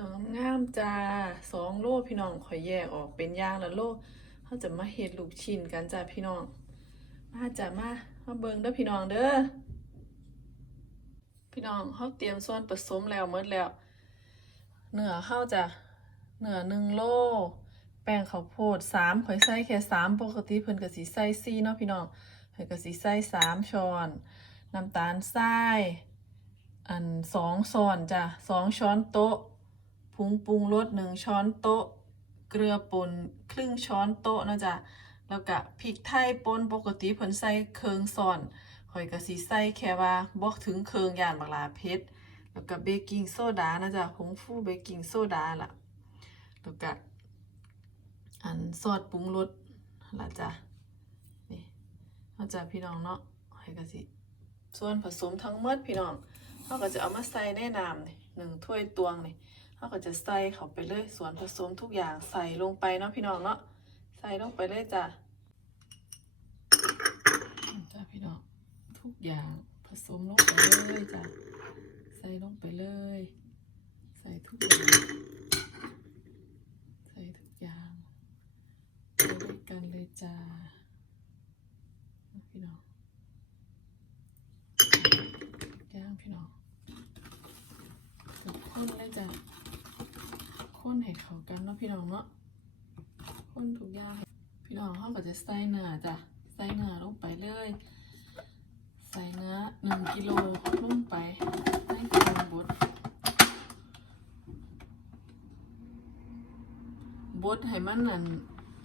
น้องงามจ้าสองโลพี่น้องขอยแยกออกเป็นย่างละโลเขาจะมาเฮ็ดลูกชิ้นกันจ้าพี่น้อง มาจ้ามามาเบิ่งเด้อพี่น้องเด้อพี่น้องเขาเตรียมส่วนผสมแล้วหมดแล้วเนื้อเข้าจะเนื้อหนึ่งโล แป้งข้าวโพดสามข่อยใส่แค่สามปกติเพิ่นก็สิใส่สี่เนาะพี่น้องเพิ่นก็สิใส่สามช้อนน้ำตาลทรายอันสองช้อนจ้ะสองช้อนโต๊ะ ผงปรุงรสหนึ่งช้อนโต๊ะ เกลือป่นครึ่งช้อนโต๊ะนะจ้ะแล้วก็พริกไทยป่นปกติเพิ่นใส่เคืองซอนข่อยก็สิใส่แค่ว่าบ่ถึงเคืองย่านบักลาเผ็ดแล้วก็เบกกิ้งโซดานะจ๊ะผงฟูเบกกิ้งโซดาล่ะแล้วก็อันซอสปรุงรสล่ะจ้ะนี่เอาจะพี่น้องเนาะให้ก็สิส่วนผสมทั้งหมดพี่น้องเขาก็จะเอามาใส่ในน้ำนี่หนึ่งถ้วยตวงนี่ เขาก็จะใส่เข้าไปเลยส่วนผสมทุกอย่างใส่ลงไปเนาะพี่น้องเนาะใส่ลงไปเลยจ้ะจ้ะพี่น้องทุกอย่างผสมลงไปเลยจ้ะใส่ลงไปเลย ใส่ทุกอย่างใส่ทุกอย่างไปด้วยกันเลยจ้าพี่น้องย่างพี่น้องกับข้นเลยจ้ะ ข้นให้เข้ากันเนาะพี่น้องเนาะข้นทุกอย่างพี่น้องเขาก็จะใส่เนื้อจ้ะใส่เนื้อลงไปเลย ใส่เนื้อหนึ่งกิโลลงไปในกระบดบดให้มันนั่น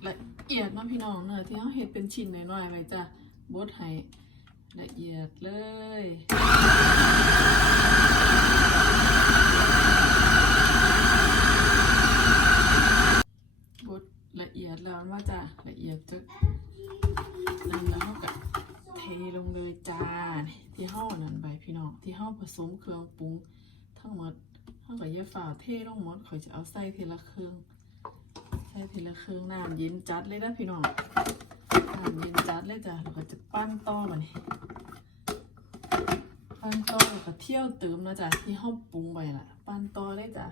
ละเอียดนาะพี่น้องเนื้อที่เขาเห็ดเป็นชิ้นน้อยๆไว้จ้ะบดให้ละเอียดเลย บดละ เอียดแล้วว่าจะละเอียดจะนั่นแล้วเขาก็เทลงเลยจ้านที่ห่อนั่นไปพี่น้องที่ห่อผสมเครื่องปรุงทั้งหมดเขาก็อย่าฝ่าเทลงหมดข่อยจะเอาใส่ทีละเครื่องใส่ทีละเครื่องน้ำเย็นจัดเลยนะพี่น้องน้ำเย็นจัดเลยจ้ะแล้วก็จะปั้นต่อมานี่ปั้นต่อแล้วก็เที่ยวเติมนะจ้ะที่ห้องปรุงไปล่ะ ปั้นต่อเลยจ้ะ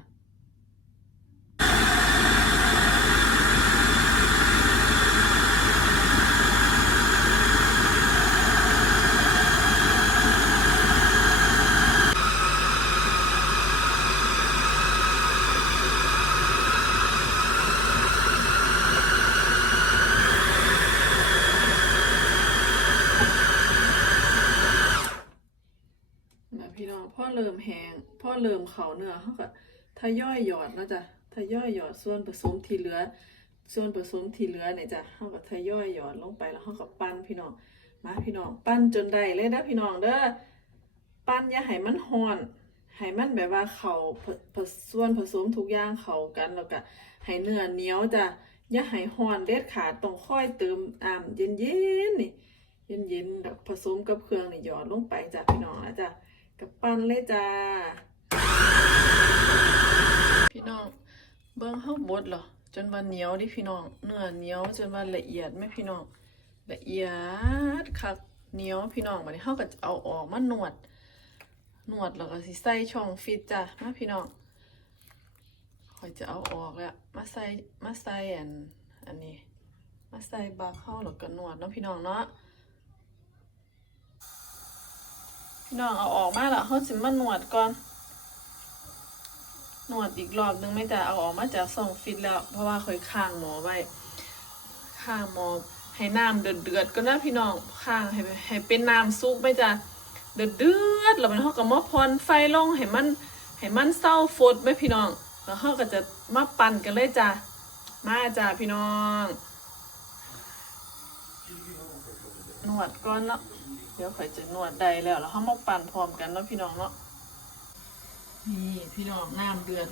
พี่น้ องพ่อเริ่มแห้งพ่อเริ่มเขาเนื้อเขาก็ทยอยหยอดนะจ๊ะทยอยหยอดส่วนผสมที่เหลือ ส่วนผสมที่เหลือเนี่ยจ้ะเขาก็ทยอยหยอดลงไปแล้วเขาก็ปั้นพี่น้องมาพี่น้องปั้นจนได้เลยนะพี่น้องเด้อปั้นอย่าให้มันหอนให้มันแบบว่าเขาผส่วนผสมทุกอย่างเข้ากันแล้วก็ให้เนื้อเหนียวจ้ะอย่าให้หอนเด็ดขาดต้องค่อยเติมอ่ำเย็นๆนี่เย็นๆผสมกับเครื่องนี่หยอดลงไปจ้ะพี่น้องนะจ้ะ กับปั้นเลยจ้า พี่น้อง เบิ่งเฮาบดเหรอ จนว่าเหนียวดิพี่น้อง เนื้อเหนียวจนว่าละเอียดไหมพี่น้อง ละเอียดคักเหนียวพี่น้องบัดนี้เฮาก็จะเอาออกมาหนวด หนวดแล้วก็สิใส่ช่องฟิตจ้ะมาพี่น้องข่อยจะเอาออกแล้วมาใส่มาใส่อันอันนี้ มาใส่บักเข้าแล้วก็หนวดเนาะพี่น้องเนาะ พี่ น้องเอาออกมาแล้วเขาสิมาหนวดก่อน หนวดอีกรอบนึงไม่จะเอาออกมาจากซองฟิตแล้ว เพราะว่าเคยค้างหมอไว้ค้างหมอให้น้ำเดือดเดือดก็นะพี่น้องค้างให้ให้เป็นน้ำซุปไม่จะเดือดเดือดแล้วมันเขาก็มาพรไฟลงให้มันให้มันเศร้าฟดไหมพี่น้อง แล้วเขาก็จะมาปั่นกันเลยจ้ะมาจ้ะพี่น้องนวดก่อนแล้ว เดี๋ยวข่อยจะนวดได้แล้วแล้วเขามาปั่นพร้อมกันเนาะพี่น้องเนาะนี่พี่น้องน้ำเดือด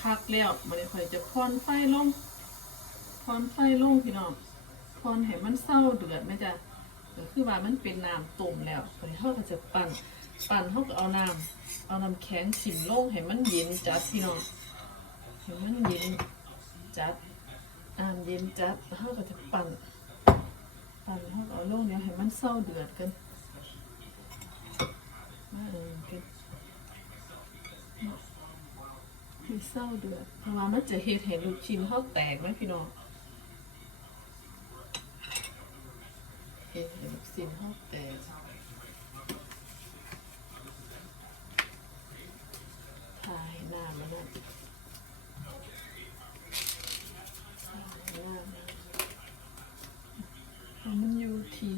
คักแล้วมันนี้ข่อยจะพ่นไฟลงพ่นไฟลงพี่น้องพ่นให้มันเศร้าเดือดไหมจ๊ะก็คือว่ามันเป็นน้ำต้มแล้วข่อยเขาก็จะปั่นปั่นเขาก็เอาน้ำเอาน้ำแข็งฉิมลงให้มันเย็นจัดพี่น้องให้มันเย็นจัดน้ำเย็นจัดแล้วเขาก็จะปั่นปั่นเขาเอาลงเนี่ยให้มันเศร้าเดือดกันมา เศร้าเดือดเพราะว่ามันจะเฮ็ดให้ลูกชิ้นเขาแตกไหมพี่น้องเฮ็ดให้ลูกชิ้นเขาแตกถ่ายหน้ามันนะถ่ายหน้ามันเอามันอยู่ที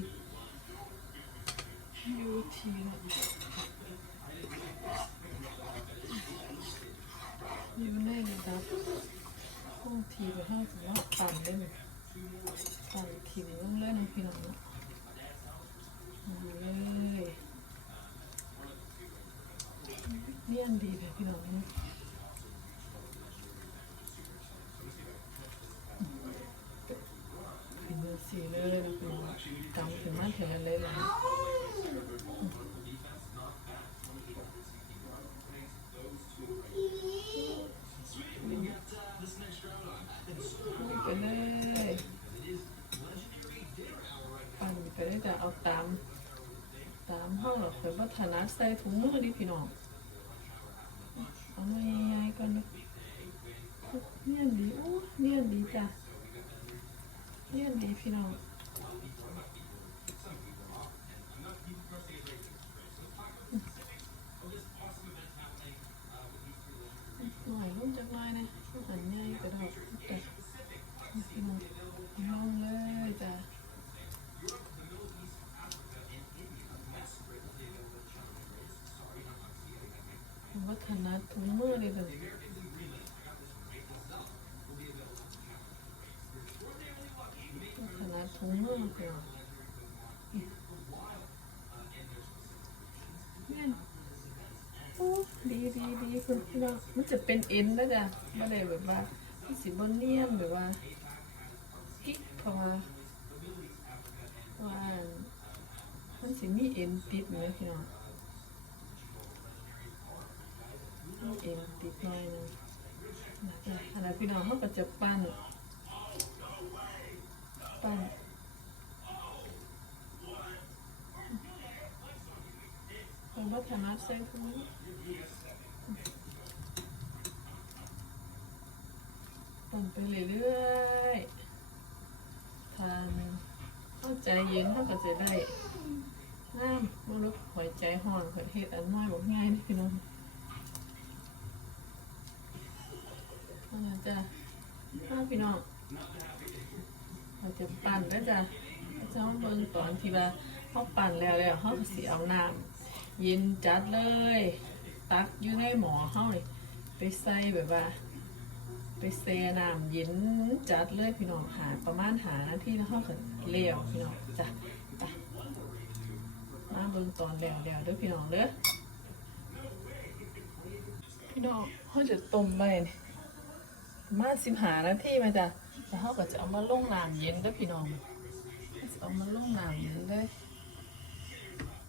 อยู่ทีละอยู่ในระดับห้อง ทีไปห้องสำหรับปั่นได้ไหมปั่นถิ่นลงเล่นพี่น้องนะเลยเลี่ยนดีเลยพี่น้องเป็นเบอร์สี่เลยนะพี่น้องกำถึงมาถึงอันเลยเลย หรอกเคยว่าฐานะใส่ถุงมือดิพี่น้อง เอามาย้ายๆก่อนนะเนียนดีโอ้เนียนดีจ้ะเนียนดีพี่น้องหน่อยรุ่นจักหน่อยนะหันใหญ่กระดอกแต่พี่น้องน้องเลยจ้ะ วัฒนถุงมือเลยเลยวัฒนถุงมือเปล่าเนี่ยโอ้ดีดีดีคุณพี่น้อง มันจะเป็นเอ็นแล้วจ้ะไม่ได้แบบว่าสิบนเนียมหรือว่ากิ๊กเพราะว่าว่ามันสิมีเอ็นติดไหมพี่น้องเองติดหน่อยนึงนะจ๊ะอันนั้นพี่น้องเขาก็จะปั้นปั้นผมว่าถนัดใส่ถุงปั้ ไปเรื่อยๆทานเข้าใจเย็นเขาก็จได้น้ำมันรู้หัวใจห่อนเกิดเหตุอันน้อยบอกง่ายนี่พี่น้องอาจะข้าพี่น้องเราจะปั่นแล้วจะเจ้าเบิ่งตอนที่ว่าเขาปั่นแล้วแล้วเขาก็สิเอาน้ำเย็นจัดเลย ตักอยู่ในหมอเขาเลยไปใส่แบบว่า ไปแช่น้ำเย็นจัดเลยพี่น้องหาประมาณหานาทีแล้วเขาก็เลี้ยวพี่น้องจ้ะไปมาเบิ่งตอนแล้วแล้วเด้อพี่น้องเด้อพี่น้องเขาจะต้มไว้นี่มาสิบหานาทีมาจ้ะแล้วเขาก็จะเอามาลงน้ำเย็นเด้วยพี่น้องเอามาลงน้ำเย็นเลย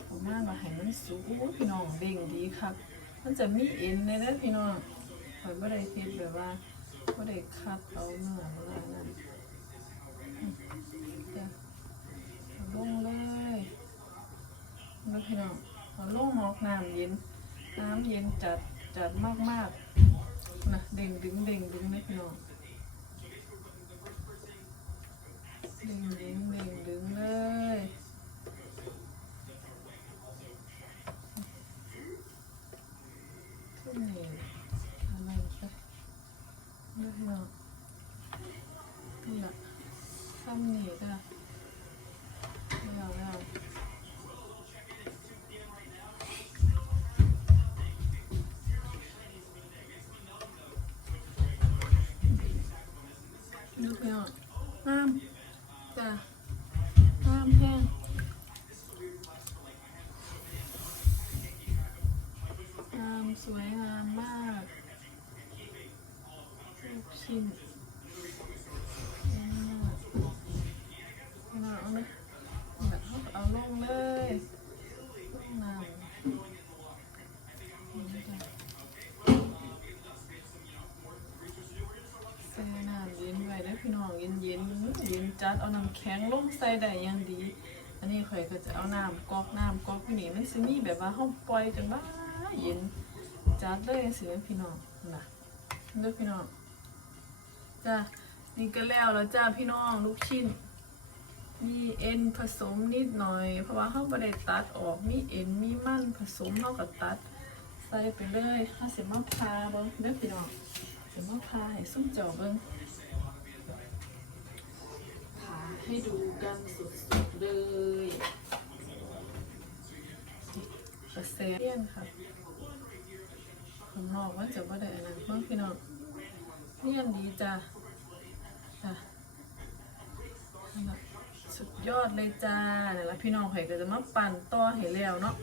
เอามามาให้มันสูงพี่น้องเด้งดีครับ มันจะมีเอ็นในนั้นพี่น้องคอยไม่ได้คิดแบบว่า ไม่ได้คัดเอาเนื้ออะไรนั่นอืมจ้ะเอาลงเลยแล้วพี่น้องเอาลงหมอกน้ำเย็น น้ำเย็นจัดจัดมากๆนะเด้งดึงเด้งดึงนะพี่น้องเด้งดึงเด้งดึงเลย เลือกมานี่ละซ้ำนี่จ้ ดเอาน้ำแข็งลงใส่ได้อย่างดี อันนี้ข่อยก็จะเอาน้ำก๊อกน้ำก๊อกนี่มันสิมีแบบว่าห้องปล่อยจังบ้าเย็นจัดเลยสิพี่น้องนะเลือพี่น้องจ้านี่ก็แล้วแล้วจ้าพี่น้องลูกชิ้นมีเอ็นผสมนิดหน่อย เพราะว่าเขาไม่ได้ตัดออกมีเอ็นมีมันผสมเขากับตัด ใส่ไปเลยเขาเสียมาพาเบิ้งเด้อพี่น้องเสียมาพาให้ส้มเจ้าเบิ้ง ให้ดูกันสุดๆเลยกระเซียนค่ะข้างนอกมันจะไม่ได้อันนั้นเพิ่งพี่น้องเนียนดีจ้ะจ้ะสุดยอดเลยจ้าเนี่ยละพี่น้องข่อยก็จะมาปั่นต่อให้แล้วเนาะ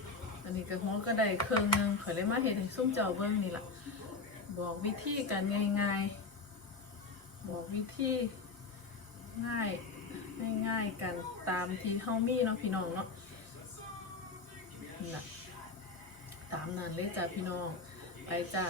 อันนี้ก็หัวก็ได้เครื่องหนึงข่อยเลยมาเห็นให้ซุ่มเจ้าเบิ้งนี่ล่ะ บอกวิธีกันง่ายๆ บอกวิธีง่าย ง่ายๆกันตามที่เฮามีเนาะพี่น้องเนาะนะตามนั้นเลยจ้ะพี่น้อง ไปจ้ะ